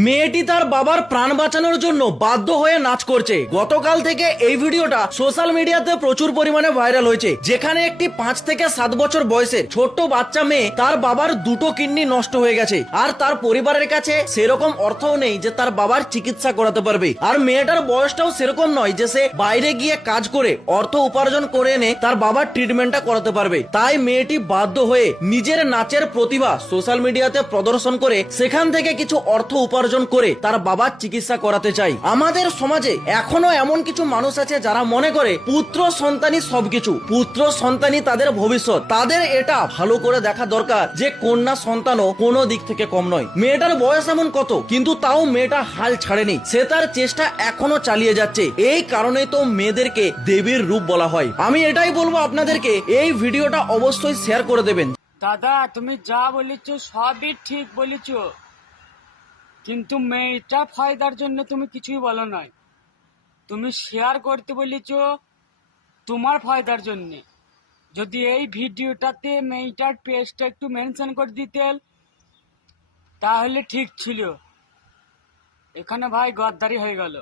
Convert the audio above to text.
মেয়েটি তার বাবার প্রাণ বাঁচানোর জন্য বাধ্য হয়ে নাচ করছে। গতকাল থেকে এই ভিডিওটা সোশ্যাল মিডিয়াতে প্রচুর পরিমাণে ভাইরাল হয়েছে, যেখানে একটি 5 থেকে 7 বছর বয়সের ছোট্ট বাচ্চা মেয়ে তার বাবার দুটো কিডনি নষ্ট হয়ে গেছে, আর তার পরিবারের কাছে সেরকম অর্থও নেই যে তার বাবার চিকিৎসা করাতে পারবে। আর মেয়েটার বয়সটাও সেরকম নয় যে সে বাইরে গিয়ে কাজ করে অর্থ উপার্জন করে এনে তার বাবার ট্রিটমেন্টটা করাতে পারবে। তাই মেয়েটি বাধ্য হয়ে নিজের নাচের প্রতিভা সোশ্যাল মিডিয়াতে প্রদর্শন করে সেখান থেকে কিছু অর্থ উপার্জন করে তার বাবার চিকিৎসা করাতে চাই। আমাদের সমাজে এখনো এমন কিছু মানুষ আছে যারা মনে করে পুত্র সন্তানই সবকিছু, পুত্র সন্তানই তাদের ভবিষ্যৎ। তাদের এটা ভালো করে দেখা দরকার যে কন্যা সন্তানও কোনো দিক থেকে কম নয়। মেয়েটার বয়স এমন কত, কিন্তু তাও মেয়েটা হাল ছাড়েনি, সে তার চেষ্টা এখনো চালিয়ে যাচ্ছে। এই কারণেই তো মেয়েদেরকে দেবীর রূপ বলা হয়। আমি এটাই বলবো আপনাদেরকে, এই ভিডিওটা অবশ্যই শেয়ার করে দেবেন। দাদা, তুমি যা বলেছ সবই ঠিক বলেছ, কিন্তু মেয়েটা ফায়দার জন্য তুমি কিছুই বলো নাই। তুমি শেয়ার করতে বলেছ তোমার ফায়দার জন্য। যদি এই ভিডিওটাতে মেয়েটার পেজটা একটু মেনশন করে দিতেন তাহলে ঠিক ছিল। এখানে ভাই গদ্দারি হয়ে গেল।